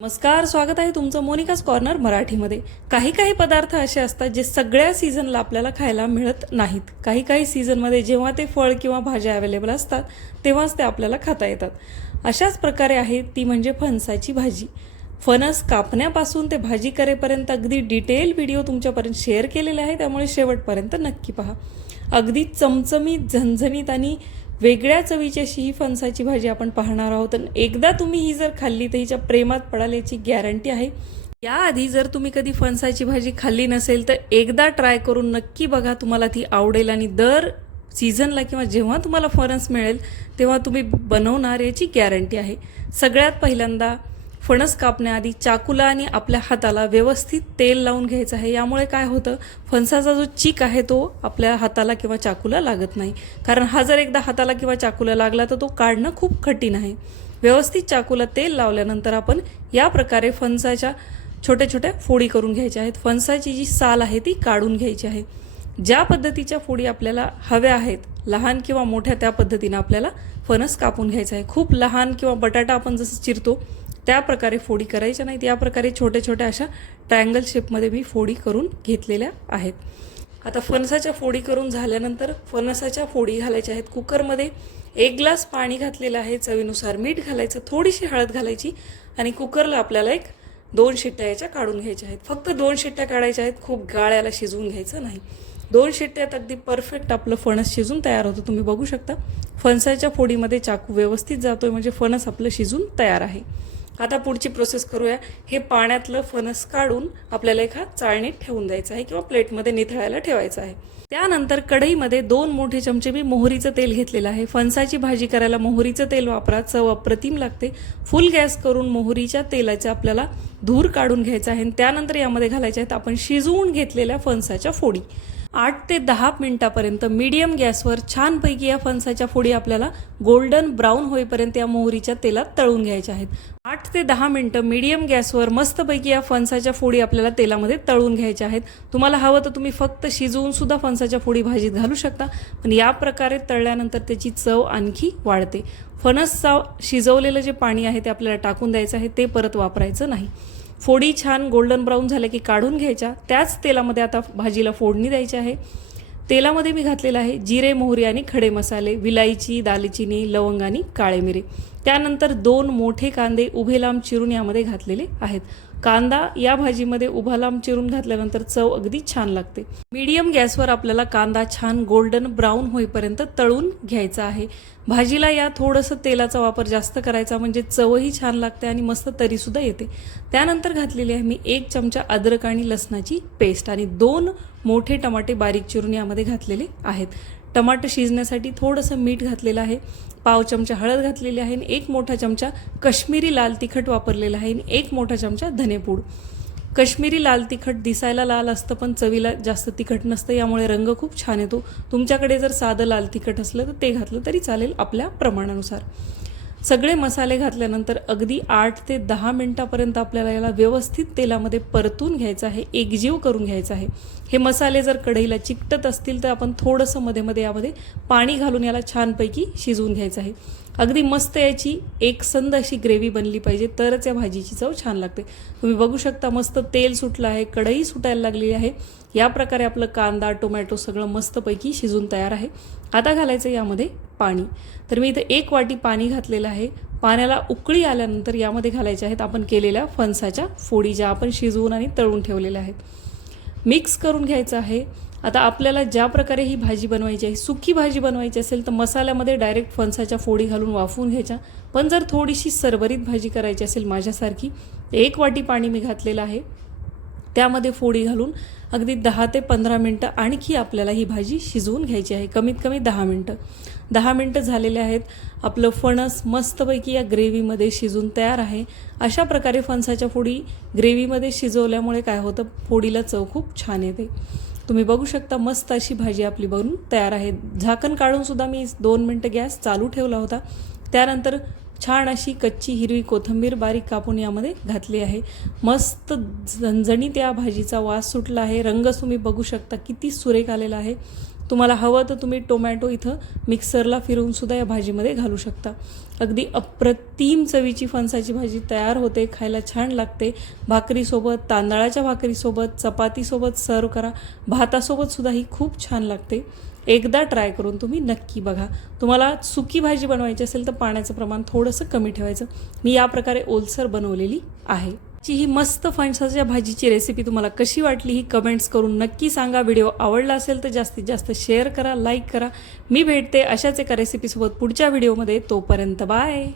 नमस्कार, स्वागत आहे तुमचं मोनिकाज कॉर्नर मराठीमध्ये. काही पदार्थ असे असतात जे सगळ्या सीझनला आपल्याला खायला मिळत नाहीत. काही सीझनमध्ये जेव्हा ते फळ किंवा भाज्या अवेलेबल असतात तेव्हाच ते आपल्याला खाता येतात. अशाच प्रकारे आहे ती म्हणजे फणसाची भाजी. फणस कापण्यापासून ते भाजी करेपर्यंत अगदी डिटेल व्हिडिओ तुमच्यापर्यंत शेअर केलेले आहे, त्यामुळे शेवटपर्यंत नक्की पहा. अगदी चमचमीत, झणझणीत आणि वेगळ्या चवीची अशी ही फणसाची भाजी आपण पाहणार आहोत. एकदा तुम्ही ही जर खाल्ली तर हिच्या प्रेमात पडाल याची गॅरंटी आहे. याआधी जर तुम्ही कधी फणसाची भाजी खाल्ली नसेल तर एकदा ट्राय करून नक्की बघा, तुम्हाला ती आवडेल. आणि दर सीझनला किंवा जेव्हा तुम्हाला फणस मिळेल तेव्हा तुम्ही बनवणार याची गॅरंटी आहे. सगळ्यात पहिल्यांदा फणस कापण्याआधी चाकूला आणि आपल्या हाताला व्यवस्थित तेल लावून घ्यायचं आहे. यामुळे काय होतं, फणसाचा जो चीक आहे तो आपल्या हाताला किंवा चाकूला लागत नाही. कारण हा जर एकदा हाताला किंवा चाकूला लागला तर तो काढणं खूप कठीण आहे. व्यवस्थित चाकूला तेल लावल्यानंतर आपण या प्रकारे फणसाच्या छोट्या छोट्या फोडी करून घ्यायच्या आहेत. फणसाची जी साल आहे ती काढून घ्यायची आहे. ज्या पद्धतीच्या फोडी आपल्याला हव्या आहेत, लहान किंवा मोठ्या, त्या पद्धतीनं आपल्याला फणस कापून घ्यायचा आहे. खूप लहान किंवा बटाटा आपण जसं चिरतो त्या प्रकारे फोडी करायच्या नाहीत. या प्रकारे छोट्या छोट्या अशा ट्रायंगल शेपमध्ये मी फोडी करून घेतलेल्या आहेत. आता फणसाच्या फोडी करून झाल्यानंतर फणसाच्या फोडी घालायच्या आहेत. कुकरमध्ये 1 ग्लास पाणी घातलेलं आहे. चवीनुसार मीठ घालायचं, थोडीशी हळद घालायची आणि कुकरला आपल्याला 2 शिट्ट्या याच्या काढून घ्यायच्या आहेत. फक्त 2 शिट्ट्या काढायच्या आहेत, खूप गाळ्याला शिजवून घ्यायचं नाही. 2 शिट्ट्यात अगदी परफेक्ट आपलं फणस शिजून तयार होतं. तुम्ही बघू शकता फणसाच्या फोडीमध्ये चाकू व्यवस्थित जातोय, म्हणजे फणस आपलं शिजून तयार आहे. आता पुढची प्रोसेस करूया. हे पाण्यातलं फणस काढून आपल्याला एका चाळणीत ठेवून द्यायचं आहे किंवा प्लेटमध्ये निथळायला ठेवायचं आहे. त्यानंतर कढईमध्ये 2 मोठे चमचे मी मोहरीचं तेल घेतलेलं आहे. फणसाची भाजी करायला मोहरीचं तेल वापरा, चव अप्रतिम लागते. फुल गॅस करून मोहरीच्या तेलाचा आपल्याला धूर काढून घ्यायचा आहे. त्यानंतर यामध्ये घालायच्या आहेत आपण शिजवून घेतलेल्या फणसाच्या फोडी. 8 ते 10 मिनिटापर्यंत मीडियम गॅसवर छानपैकी या फणसाच्या फोडी आपल्याला गोल्डन ब्राऊन होईपर्यंत या मोहरीच्या तेलात तळून घ्यायच्या आहेत. 8 ते 10 मिनिटं मीडियम गॅसवर मस्तपैकी या फणसाच्या फोडी आपल्याला तेलामध्ये तळून घ्यायच्या आहेत. तुम्हाला हवं तर तुम्ही फक्त शिजवून सुद्धा फणसाच्या फोडी भाजीत घालू शकता, पण या प्रकारे तळल्यानंतर त्याची चव आणखी वाढते. फणसचा शिजवलेलं जे पाणी आहे ते आपल्याला टाकून द्यायचं आहे, ते परत वापरायचं नाही. फोडी छान गोल्डन ब्राऊन झाल्या की काढून घ्यायच्या. त्याच तेलामध्ये आता भाजीला फोडणी द्यायची आहे. तेलामध्ये मी घातलेलं आहे जिरे, मोहरी आणि खडे मसाले, विलायची, दालचिनी, लवंग आणि काळे मिरे. त्यानंतर 2 मोठे कांदे उभे लांब चिरून यामध्ये घातलेले आहेत. कांदा या भाजीमध्ये उभा लांब चिरून घातल्यानंतर चव अगदी छान लागते. मीडियम गॅसवर आपल्याला कांदा छान गोल्डन ब्राऊन होईपर्यंत तळून घ्यायचा आहे. भाजीला या थोडंसं तेलाचा वापर जास्त करायचा, म्हणजे चवही छान लागते आणि मस्त तरीसुद्धा येते. त्यानंतर घातलेली आहे मी 1 चमचा अद्रक आणि लसणाची पेस्ट आणि 2 मोठे टमाटे बारीक चिरून यामध्ये घातलेले आहेत. टमाटर शिजण्यासाठी थोडंसं मीठ घातलेलं आहे, पाव चमचा हळद घातलेली आहे, 1 मोठा चमचा कश्मीरी लाल तिखट वापरलेला आहे, 1 मोठा चमचा धनेपूड. कश्मीरी लाल तिखट दिसायला लाल असतं पण चवीला जास्त तिखट नसतं, यामुळे रंग खूप छान येतो. तुमच्याकडे जर साधं लाल तिखट असलं तर ते घातलं तरी चालेल आपल्या प्रमाणानुसार. सगळे मसाले घातल्यानंतर अगदी 8 ते 10 मिनिटापर्यंत आपल्याला याला व्यवस्थित तेलामध्ये परतून घ्यायचं आहे, एकजीव करून घ्यायचं आहे. हे मसाले जर कढईला चिकटत असतील तर आपण थोडंसं मध्ये यामध्ये पाणी घालून याला छानपैकी शिजवून घ्यायचं आहे. अगदी मस्त याची एकसंध अशी ग्रेव्ही बनली पाहिजे, तरच या भाजीची चव छान लागते. तुम्ही बघू शकता मस्त तेल सुटलं आहे, कढई सुटायला लागलेली आहे. या प्रकारे आपलं कांदा, टोमॅटो सगळं मस्तपैकी शिजून तयार आहे. आता घालायचं यामध्ये पाणी. तर मी इथे 1 वाटी पाणी घातलेलं आहे. पाण्याला उकळी आल्यानंतर यामध्ये घालायच्या आहेत आपण केलेल्या फणसाच्या फोडी, ज्या आपण शिजवून आणि तळून ठेवलेल्या आहेत. मिक्स करून घ्यायचं आहे. आता आपल्याला ज्या प्रकारे ही भाजी बनवायची आहे, सुकी भाजी बनवायची असेल तर मसाल्यामध्ये डायरेक्ट फणसाच्या फोडी घालून वाफवून घ्यायच्या. पण जर थोडीशी सरबरीत भाजी करायची असेल माझ्यासारखी, 1 वाटी पाणी मी घातलेलं आहे. त्यामध्ये फोडी घालून अगदी 10 ते 15 मिनटं आणखी आपल्याला ही भाजी शिजवून घ्यायची आहे. कमीत कमी 10 मिनटं. 10 मिनटं झालेले आहेत. आपलं फणस मस्तपैकी या ग्रेव्हीमध्ये शिजून तयार आहे. अशा प्रकारे फणसाच्या फोडी ग्रेव्हीमध्ये शिजवल्यामुळे काय होतं, फोडीला चव खूप छान येते. तुम्ही बघू शकता मस्त अशी भाजी आपली बनून तयार आहे. झाकण काढून सुद्धा मी 2 मिनटं गॅस चालू ठेवला होता. त्यानंतर छान अशी कच्ची हिरवी कोथिंबीर बारीक कापून यामध्ये घातली आहे. मस्त झणझणीत या भाजीचा वास सुटला आहे. रंग तुम्ही बघू शकता किती सुरेख आलेला आहे. तुम्हाला हवं तर तुम्ही टोमॅटो इथं मिक्सरला फिरवून सुद्धा या भाजीमध्ये घालू शकता. अगदी अप्रतिम चवीची फणसाची भाजी तयार होते. खायला छान लागते. भाकरीसोबत, तांदळाच्या भाकरीसोबत, चपातीसोबत सर्व करा. भातासोबत सुद्धा ही खूप छान लागते. एकदा ट्राय करून तुम्ही नक्की बघा. तुम्हाला सुकी भाजी बनवायची असेल तर पाण्याचं प्रमाण थोडंसं कमी ठेवायचं. मी या प्रकारे ओलसर बनवलेली आहे. ही मस्त फणसाच्या भाजीची रेसिपी तुम्हाला कशी वाटली ही कमेंट्स करून नक्की सांगा. व्हिडिओ आवडला असेल तर जास्तीत जास्त शेअर करा, लाईक करा. मी भेटते अशाच एका रेसिपीसोबत पुढच्या व्हिडिओमध्ये. तोपर्यंत बाय.